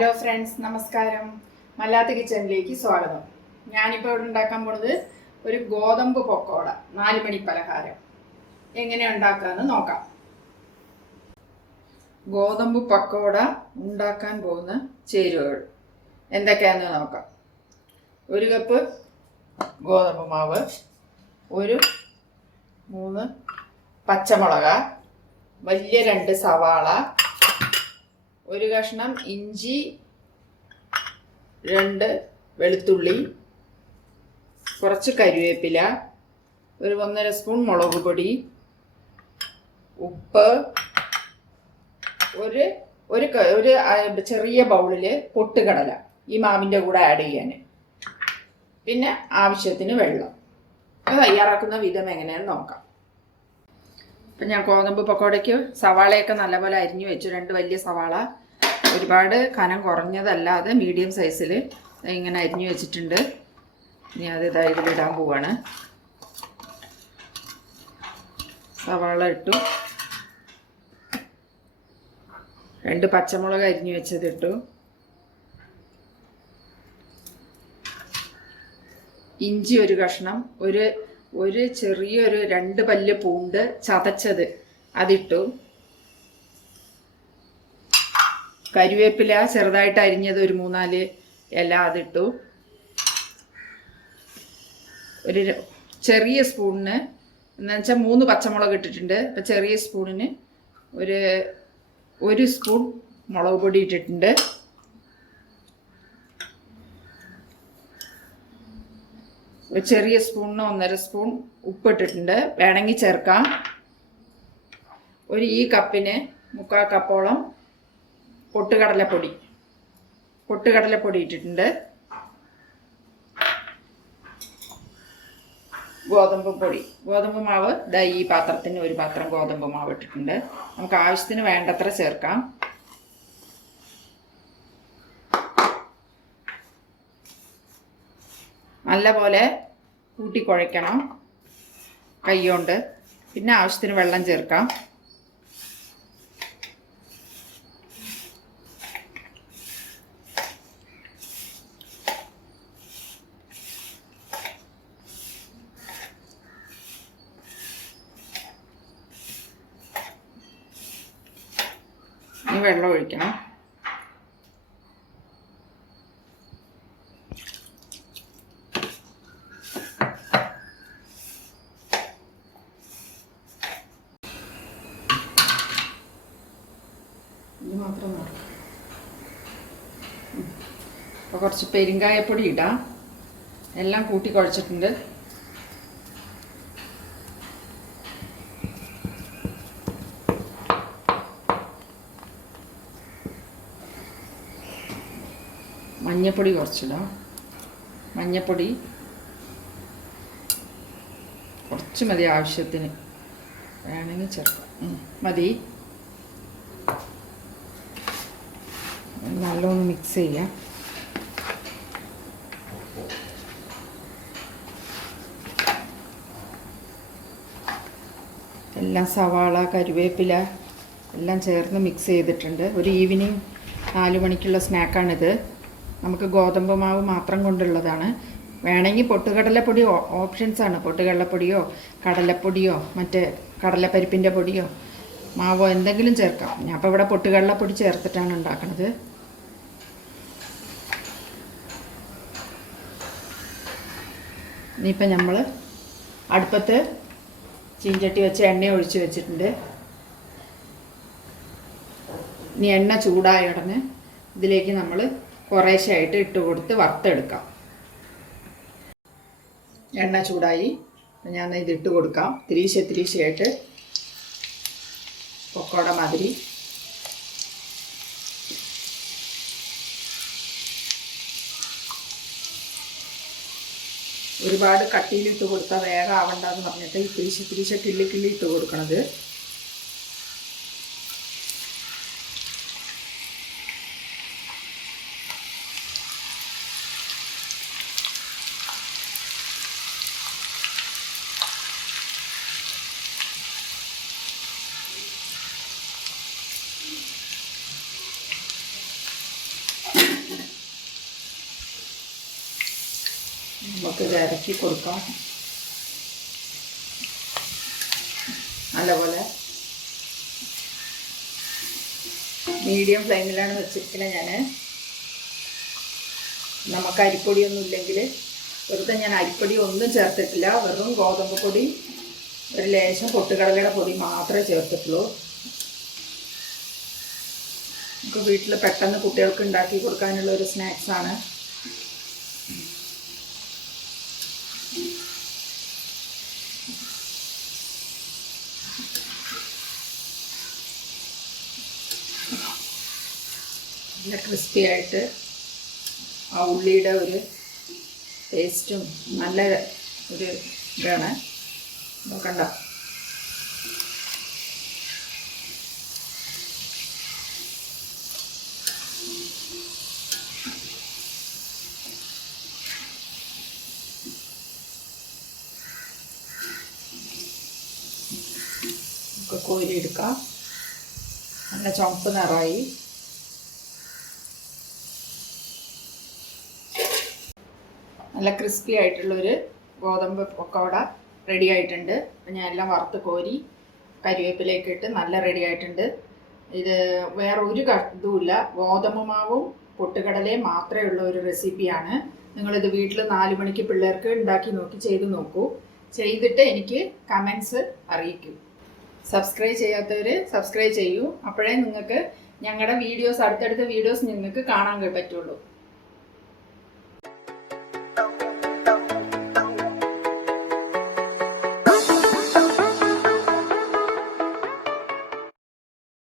Hello friends, നമസ്കാരം. മല്ലാത്ത കിച്ചണിലേക്ക് സ്വാഗതം. ഞാനിപ്പോൾ ഇവിടെ ഉണ്ടാക്കാൻ പോണത് ഒരു ഗോതമ്പ് പക്കോട 4 മണി പലഹാരം. എങ്ങനെ ഉണ്ടാക്കാമെന്ന് നോക്കാം. ഗോതമ്പ് പക്കോട ഉണ്ടാക്കാൻ പോകുന്ന ചേരുവകൾ എന്തൊക്കെയാണെന്ന് നോക്കാം. 1 കപ്പ് ഗോതമ്പ് മാവ്, 3 പച്ചമുളക്, വലിയ 2 സവാള, 1 കഷ്ണം ഇഞ്ചി, 2 വെളുത്തുള്ളി, കുറച്ച് കരിവേപ്പില, 1.5 സ്പൂൺ മുളക് പൊടി, ഉപ്പ്, ഒരു ചെറിയ ബൗളിൽ പൊട്ടുകടല ഈ മാവിൻ്റെ കൂടെ ആഡ് ചെയ്യാൻ, പിന്നെ ആവശ്യത്തിന് വെള്ളം. തയ്യാറാക്കുന്ന വിധം എങ്ങനെയാണെന്ന് നോക്കാം. അപ്പം ഞാൻ ഗോതമ്പ് പക്കോടയ്ക്ക് സവാളയൊക്കെ നല്ലപോലെ അരിഞ്ഞു വെച്ചു. 2 വലിയ സവാള, ഒരുപാട് കനം കുറഞ്ഞതല്ലാതെ മീഡിയം സൈസിൽ ഇങ്ങനെ അരിഞ്ഞു വെച്ചിട്ടുണ്ട്. ഇനി അത് ഇതിലിടാൻ പോവാണ്. സവാള ഇട്ടു, 2 പച്ചമുളക് അരിഞ്ഞു വെച്ചതിട്ടു, ഇഞ്ചി 1 കഷ്ണം, ഒരു ചെറിയൊരു 2 പല്ല് പൂണ്ട് ചതച്ചത് അതിട്ടു, കരിവേപ്പില ചെറുതായിട്ട് അരിഞ്ഞത് 3-4 ഇല അതിട്ടു, ഒരു ചെറിയ സ്പൂണിന് എന്നുവെച്ചാൽ 3 പച്ചമുളക് ഇട്ടിട്ടുണ്ട്. അപ്പം ചെറിയ സ്പൂണിന് ഒരു സ്പൂൺ മുളക് പൊടി ഇട്ടിട്ടുണ്ട്. ഒരു ചെറിയ സ്പൂണിന് 1.5 സ്പൂൺ ഉപ്പിട്ടിട്ടുണ്ട്. വേണമെങ്കിൽ ചേർക്കാം. ഈ കപ്പിന് 3/4 കപ്പോളം പൊട്ടുകടലപ്പൊടി ഇട്ടിട്ടുണ്ട്. ഗോതമ്പ് മാവ് ഈ പാത്രത്തിന് 1 പാത്രം ഗോതമ്പ് മാവ് ഇട്ടിട്ടുണ്ട്. നമുക്ക് ആവശ്യത്തിന് വേണ്ടത്ര ചേർക്കാം. നല്ലപോലെ കൂട്ടി കുഴയ്ക്കണം കൈകൊണ്ട്. പിന്നെ ആവശ്യത്തിന് വെള്ളം ചേർക്കാം. ഇനി വെള്ളം ഒഴിക്കണം. മാത്രം അപ്പോൾ കുറച്ച് പെരുങ്കായപ്പൊടി ഇടാം. എല്ലാം കൂട്ടി കുഴച്ചിട്ടുണ്ട്. മഞ്ഞപ്പൊടി കുറച്ചിടാം. മഞ്ഞപ്പൊടി കുറച്ച് മതി, ആവശ്യത്തിന് വേണമെങ്കിൽ ചേർക്കാം. മതി. നല്ലോണം മിക്സ് ചെയ്യാം. എല്ലാം സവാള കരുവേപ്പില എല്ലാം ചേർന്ന് മിക്സ് ചെയ്തിട്ടുണ്ട്. ഒരു ഈവനിങ് 4 മണിക്കുള്ള സ്നാക്കാണിത്. നമുക്ക് ഗോതമ്പ് മാവ് മാത്രം കൊണ്ടുള്ളതാണ്. വേണമെങ്കിൽ പൊട്ടുകടലപ്പൊടി ഓപ്ഷൻസാണ്. പൊട്ടുകടലപ്പൊടിയോ കടലപ്പൊടിയോ മറ്റേ കടലപ്പരിപ്പിൻ്റെ പൊടിയോ മാവോ എന്തെങ്കിലും ചേർക്കാം. ഞാൻ അപ്പോൾ ഇവിടെ പൊട്ടുകടലപ്പൊടി ചേർത്തിട്ടാണ് ഉണ്ടാക്കുന്നത്. ഇനിയിപ്പോൾ നമ്മൾ അടുപ്പത്ത് ചീഞ്ചട്ടി വെച്ച് എണ്ണ ഒഴിച്ച് വെച്ചിട്ടുണ്ട്. ഇനി എണ്ണ ചൂടായ ഉടനെ ഇതിലേക്ക് നമ്മൾ കുറേശ്ശായിട്ട് ഇട്ട് കൊടുത്ത് വറുത്തെടുക്കാം. എണ്ണ ചൂടായി, ഞാൻ ഇതിട്ട് കൊടുക്കാം. തിരീശയായിട്ട് പക്കോട മാതിരി. ഒരുപാട് കട്ടിയിലിട്ട് കൊടുത്താൽ വേഗം ആവണ്ടെന്ന് പറഞ്ഞിട്ട് ഈ തിരീശ കിള്ളി ഇട്ട് കൊടുക്കണത്. നമുക്കിത് ഇറക്കി കൊടുക്കാം. നല്ലപോലെ മീഡിയം ഫ്ലെയിമിലാണ് വെച്ചിരിക്കുന്നത് ഞാൻ. നമുക്ക് അരിപ്പൊടിയൊന്നും ഇല്ലെങ്കിൽ വെറുതെ ഞാൻ അരിപ്പൊടി ഒന്നും ചേർത്തിട്ടില്ല. വെറും ഗോതമ്പ് പൊടി, ഒരു ലേശം പൊട്ടുകടലയുടെ പൊടി മാത്രമേ ചേർത്തിട്ടുള്ളൂ. നമുക്ക് വീട്ടിൽ പെട്ടെന്ന് കുട്ടികൾക്ക് ഉണ്ടാക്കി കൊടുക്കാനുള്ള ഒരു സ്നാക്സാണ്. നല്ല ക്രിസ്പി ആയിട്ട് ആ ഉള്ളിയുടെ ഒരു ടേസ്റ്റും നല്ല ഒരു ഇതാണ്. നോക്കണ്ട, കോരി എടുക്കാം. നല്ല ചുവപ്പ് നിറമായി. നല്ല ക്രിസ്പി ആയിട്ടുള്ളൊരു ഗോതമ്പ് പക്കോട റെഡി ആയിട്ടുണ്ട്. അപ്പം ഞാൻ എല്ലാം വറുത്ത് കോരി കരിവേപ്പിലേക്ക് ഇട്ട് നല്ല റെഡി ആയിട്ടുണ്ട്. ഇത് വേറെ ഒരു ഇതുമില്ല, ഗോതമ്പ് മാവും പൊട്ടുകടലയും മാത്രമേ ഉള്ള ഒരു റെസിപ്പിയാണ്. നിങ്ങളിത് വീട്ടിൽ 4 മണിക്ക് പിള്ളേർക്ക് ഉണ്ടാക്കി നോക്കി ചെയ്ത് നോക്കൂ. ചെയ്തിട്ട് എനിക്ക് കമൻസ് അറിയിക്കൂ. സബ്സ്ക്രൈബ് ചെയ്യാത്തവർ സബ്സ്ക്രൈബ് ചെയ്യൂ. അപ്പോഴേ നിങ്ങൾക്ക് ഞങ്ങളുടെ വീഡിയോസ്, അടുത്തടുത്ത വീഡിയോസ് നിങ്ങൾക്ക് കാണാൻ പറ്റുള്ളൂ.